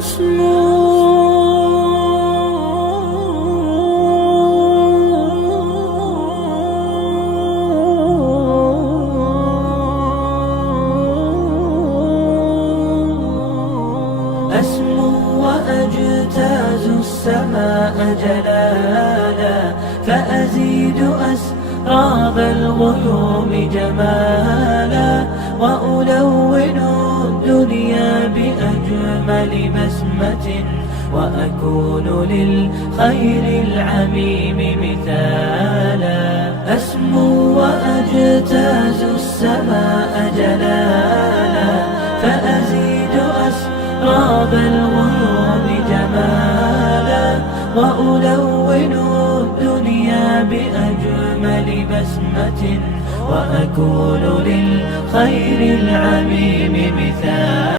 أسمو وأجتاز السماء جلالا، فأزيد أسراب الغيوم جمالا، وألون الدنيا بأجمل بسمة، وأكون للخير العميم مثالا. أسمو وأجتاز السماء جلالا، فأزيد أسراب الغيوم جمالا، وألون الدنيا بأجمل بسمة، وأكون للخير العميم مثالا.